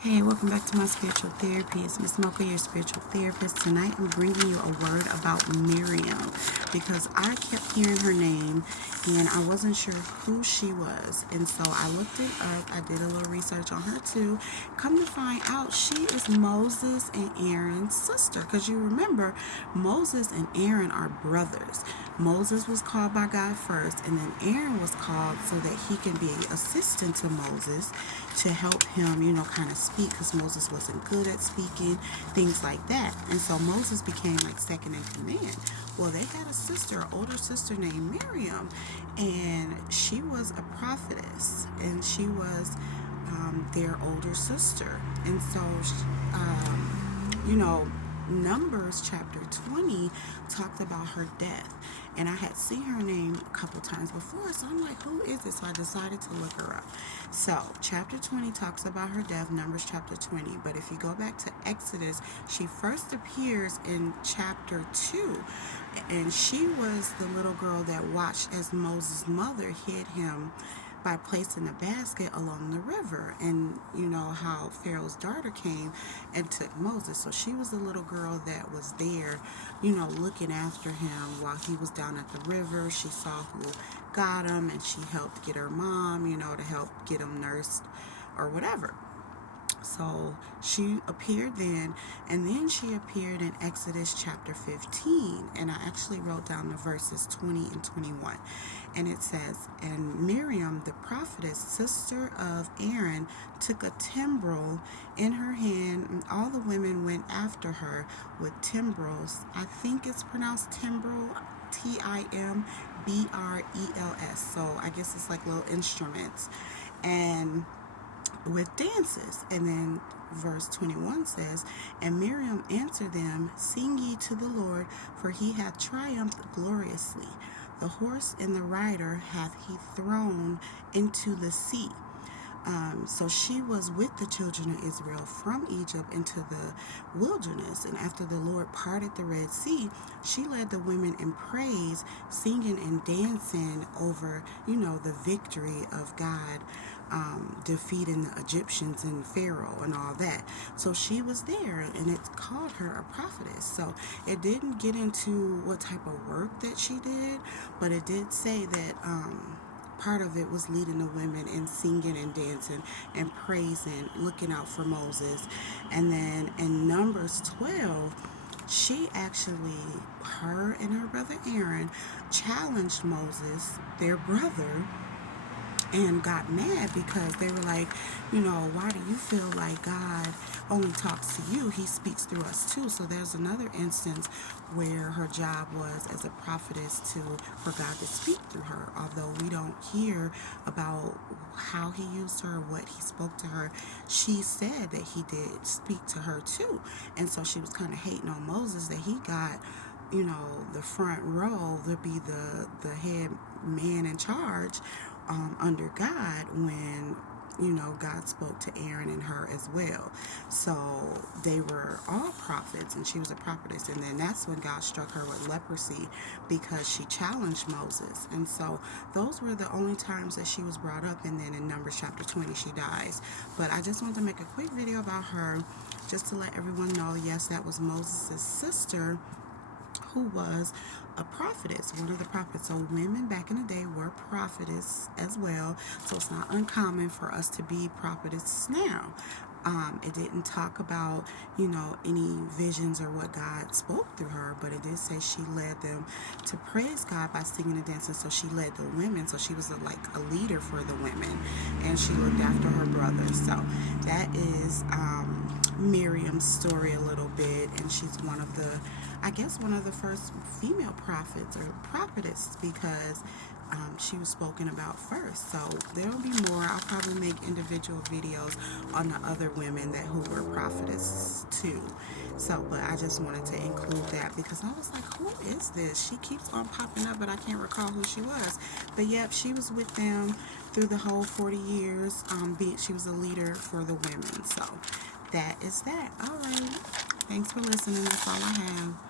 Hey, welcome back to my spiritual therapy. It's Miss Mocha, your spiritual therapist. Tonight I'm bringing you a word about Miriam because I kept hearing her name and I wasn't sure who she was. And so I looked it up. I did a little research on her too. Come to find out, she is Moses and Aaron's sister. Because you remember, Moses and Aaron are brothers. Moses was called by God first, and then Aaron was called so that he can be assistant to Moses to help him, kind of speak, because Moses wasn't good at speaking, things like that. And so Moses became like second in command. Well, they had a sister, an older sister named Miriam, and she was a prophetess, and she was their older sister. And so, you know, Numbers chapter 20 talked about her death. And I had seen her name a couple times before, so I'm like, who is it? So I decided to look her up. So chapter 20 talks about her death, Numbers chapter 20. But if you go back to Exodus, she first appears in chapter 2. And she was the little girl that watched as Moses' mother hid him by placing a basket along the river. And you know how Pharaoh's daughter came and took Moses. So she was the little girl that was there, looking after him while he was down at the river. She saw who got him and she helped get her mom, to help get him nursed or whatever. So she appeared then, and then she appeared in Exodus chapter 15. And I actually wrote down the verses 20 and 21. And it says, "And Miriam the Prophetess, sister of Aaron, took a timbrel in her hand, and all the women went after her with timbrels." I think it's pronounced timbrel, Timbrels. So I guess it's like little instruments. And with dances. And then verse 21 says, "And Miriam answered them, Sing ye to the Lord, for he hath triumphed gloriously. The horse and the rider hath he thrown into the sea." So she was with the children of Israel from Egypt into the wilderness. And after the Lord parted the Red Sea, she led the women in praise, singing and dancing over, the victory of God, defeating the Egyptians and Pharaoh and all that. So she was there, and it called her a prophetess. So it didn't get into what type of work that she did, but it did say that part of it was leading the women in singing and dancing and praising, looking out for Moses. And then in Numbers 12, she actually, her and her brother Aaron, challenged Moses, their brother, and got mad because they were like, why do you feel like God only talks to you? He speaks through us too. So there's another instance where her job was as a prophetess for God to speak through her. Although we don't hear about how he used her, what he spoke to her, she said that he did speak to her too. And so she was kind of hating on Moses that he got the front row to be the head man in charge under God when God spoke to Aaron and her as well. So they were all prophets, and she was a prophetess. And then that's when God struck her with leprosy because she challenged Moses. And so those were the only times that she was brought up. And then in Numbers chapter 20 she dies. But I just wanted to make a quick video about her just to let everyone know, yes, that was Moses' sister, who was a prophetess, one of the prophets. So women back in the day were prophetess as well. So it's not uncommon for us to be prophetess now. It didn't talk about, any visions or what God spoke through her, but it did say she led them to praise God by singing and dancing. So she led the women. So she was like a leader for the women, and she looked after her brothers. So that is Miriam's story a little bit, and she's one of the first female prophets or prophetess because she was spoken about first. So there'll be more. I'll probably make individual videos on the other women who were prophetess too. So, but I just wanted to include that because I was like, who is this? She keeps on popping up, but I can't recall who she was. But yep, she was with them through the whole 40 years. She was a leader for the women. So that is that. All right. Thanks for listening. That's all I have.